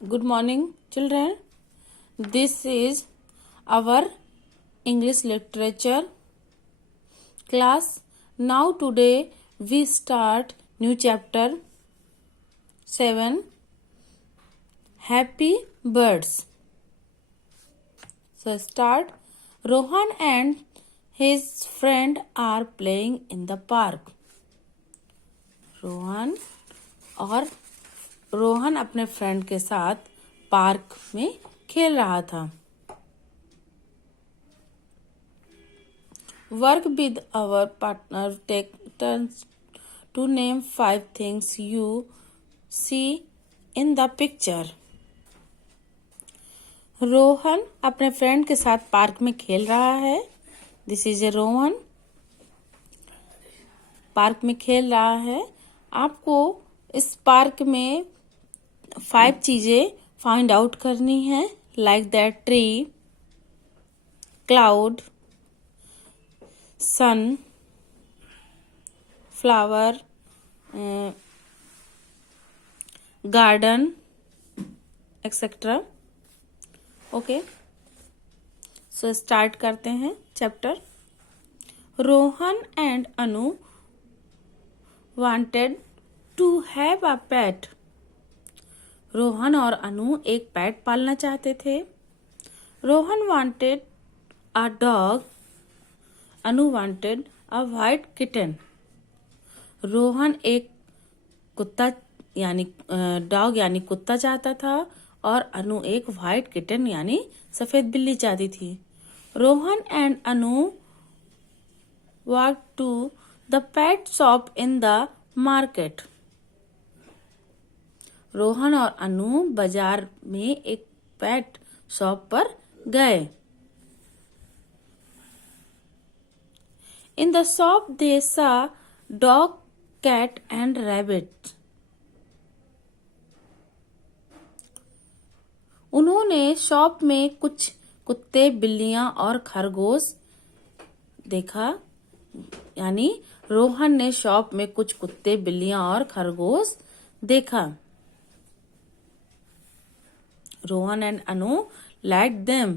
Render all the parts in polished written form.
Good morning, children. This is our English literature class. Now today we start new chapter 7, Happy Birds. So start. Rohan and his friend are playing in the park. Rohan अपने friend के साथ park में खेल रहा था. Work with our partner, take turns to name 5 things you see in the picture. Rohan अपने friend के साथ पार्क में खेल रहा है. This is a Rohan. Park में खेल रहा है. आपको इस पार्क में 5 चीजें फाइंड आउट करनी है. Like that tree, cloud, sun, flower, garden, etcetera. Okay, so start करते हैं chapter. Rohan and Anu wanted to have a pet. Rohan और अनु एक पेट पालना चाहते थे. Rohan wanted a dog, Anu wanted a white kitten. Rohan एक कुत्ता यानी डॉग यानी कुत्ता चाहता था और अनु एक व्हाइट किटन यानी सफेद बिल्ली चाहती थी. Rohan and Anu walk to the pet shop in the market. Rohan और अनु बाजार में एक पेट शॉप पर गए. इन द शॉप दे सा डॉग, कैट एंड रैबिट. उन्होंने शॉप में कुछ कुत्ते, बिल्लियां और खरगोश देखा. यानी रोहन ने शॉप में कुछ कुत्ते, बिल्लियां और खरगोश देखा. Rohan and Anu like them.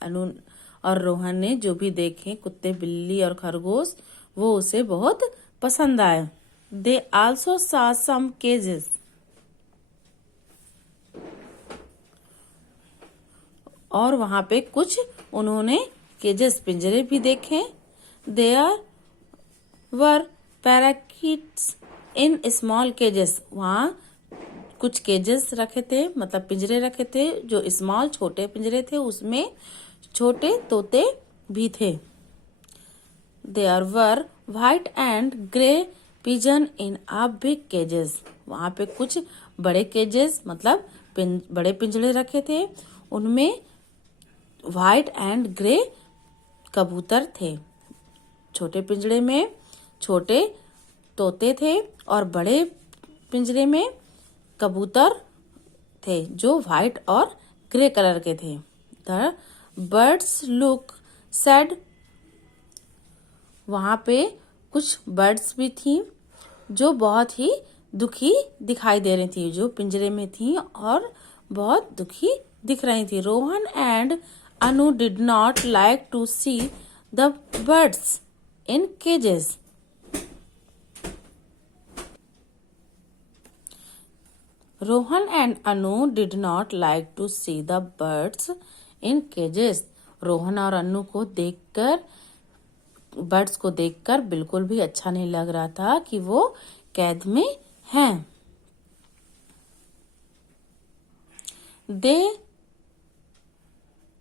Anu और रोहन ने जो भी देखे कुत्ते, बिल्ली और खरगोश वो उसे बहुत पसंद आए. दे आल्सो सा सम केजेस. और वहां पे कुछ उन्होंने केजेस, पिंजरे भी देखे. There were parakeets in small cages. वहां कुछ केजेस रखे थे, मतलब पिंजरे रखे थे जो स्मॉल छोटे पिंजरे थे, उसमें छोटे तोते भी थे. There were white and grey pigeon in a big cages. वहां पे कुछ बड़े केजेस मतलब बड़े पिंजरे रखे थे, उनमें व्हाइट एंड ग्रे कबूतर थे. छोटे पिंजरे में छोटे तोते थे और बड़े पिंजरे में कबूतर थे जो व्हाइट और ग्रे कलर के थे. The birds look sad. वहां पे कुछ बर्ड्स भी थी जो बहुत ही दुखी दिखाई दे रही थी, जो पिंजरे में थी और बहुत दुखी दिख रही थी. Rohan and Anu did not like to see the birds in cages. Rohan and Anu did not like to see the birds in cages. Rohan और अनु को देखकर, बर्ड्स को देखकर बिल्कुल भी अच्छा नहीं लग रहा था कि वो कैद में हैं. They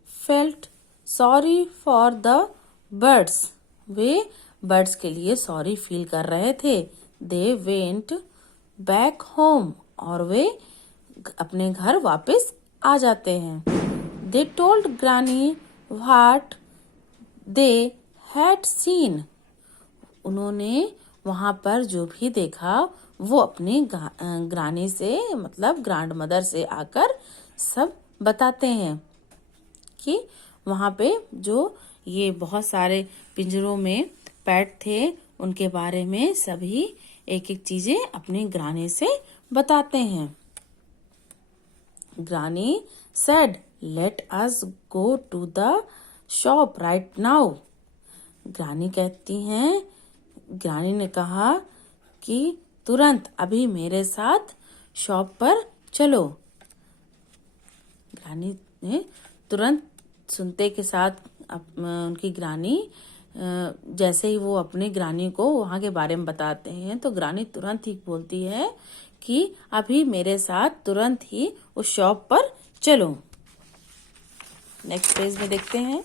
felt sorry for the birds. Way birds के लिए सॉरी फील कर रहे थे. They went back home. और वे अपने घर वापस आ जाते हैं. They told ग्रानी what they had seen. उन्होंने वहां पर जो भी देखा वो अपनी ग्रानी से मतलब ग्रैंड मदर से आकर सब बताते हैं कि वहां पे जो ये बहुत सारे पिंजरों में पेट थे उनके बारे में सभी एक एक चीजें अपनी ग्रानी से बताते हैं. Granny said, "Let us go to the shop right now." ग्रानी कहती हैं, ग्रानी ने कहा कि तुरंत अभी मेरे साथ शॉप पर चलो। ग्रानी ने तुरंत सुनते के साथ उनकी ग्रानी जैसे ही वो अपनी ग्रानी को वहां के बारे में बताते हैं तो ग्रानी तुरंत ही बोलती है कि अभी मेरे साथ तुरंत ही उस शॉप पर चलो। नेक्स्ट पेज में देखते हैं।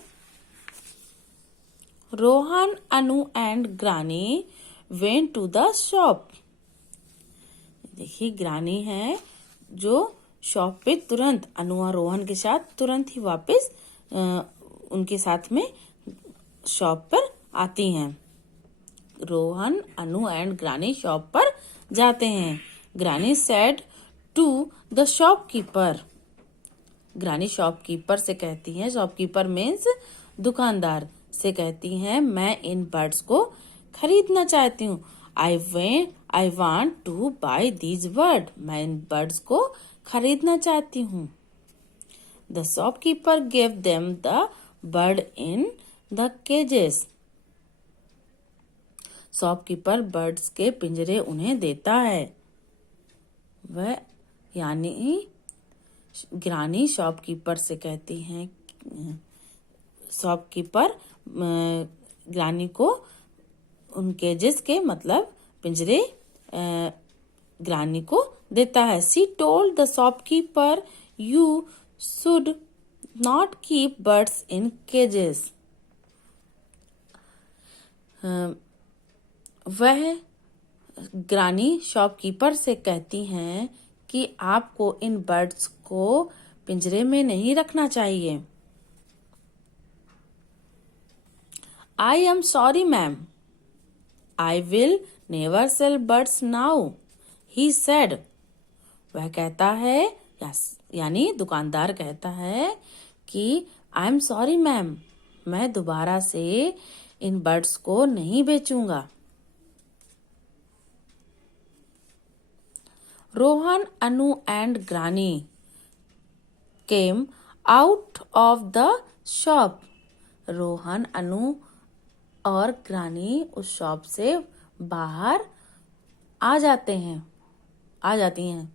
Rohan, Anu and granny went to the shop. देखिए ग्रानी है जो शॉप पे तुरंत अनु और रोहन के साथ तुरंत ही वापस उनके साथ में शॉप पर आती हैं। Rohan, Anu and granny shop पर जाते हैं। Granny said to the shopkeeper. Granny shopkeeper से कहती हैं, शॉपकीपर मीन्स दुकानदार से कहती हैं, मैं इन बर्ड्स को खरीदना चाहती हूँ। I want to buy these bird. मैं इन बर्ड्स को खरीदना चाहती हूँ। The shopkeeper give them the bird in the cages. Shopkeeper birds के पिंजरे उन्हें देता है। वह यानी ग्रानी शॉपकीपर से कहती हैं, शॉपकीपर ग्रानी को उन केजेस के मतलब पिंजरे ग्रानी को देता है। She told the shopkeeper, you should not keep birds in cages. वह ग्रानी शॉपकीपर से कहती हैं कि आपको इन बर्ड्स को पिंजरे में नहीं रखना चाहिए। I am sorry ma'am, I will never cell birds now, he said. वह कहता है यानी दुकानदार कहता है कि आई एम सॉरी मैम, मैं दोबारा से इन बर्ड्स को नहीं बेचूंगा। Rohan, Anu and granny came out of the shop. Rohan, Anu और ग्रानी उस शॉप से बाहर आ जाती हैं।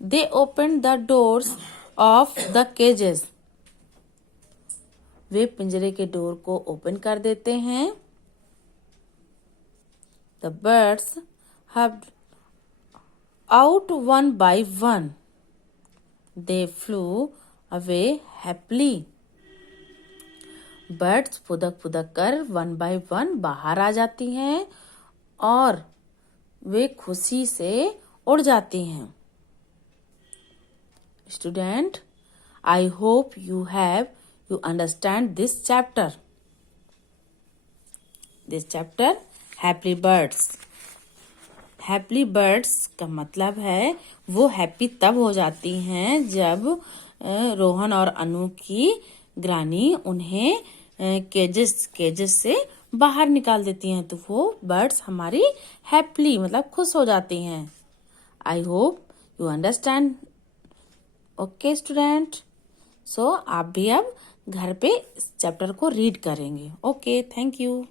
They open the doors of the cages. वे पिंजरे के डोर को ओपन कर देते हैं। The birds hopped out one by one. They flew away happily. Birds फुदक फुदक कर वन बाय वन बाहर आ जाती हैं और वे खुशी से उड़ जाती हैं। Student, I hope you understand this chapter. This chapter, Happy Birds. Happy birds का मतलब है वो हैप्पी तब हो जाती हैं जब रोहन और अनु की ग्रानी उन्हें केजेस से बाहर निकाल देती हैं, तो वो बर्ड्स हमारी हैप्पीली मतलब खुश हो जाती हैं। I hope you understand. Okay student, so आप भी अब घर पे इस चैप्टर को रीड करेंगे। Okay, thank you.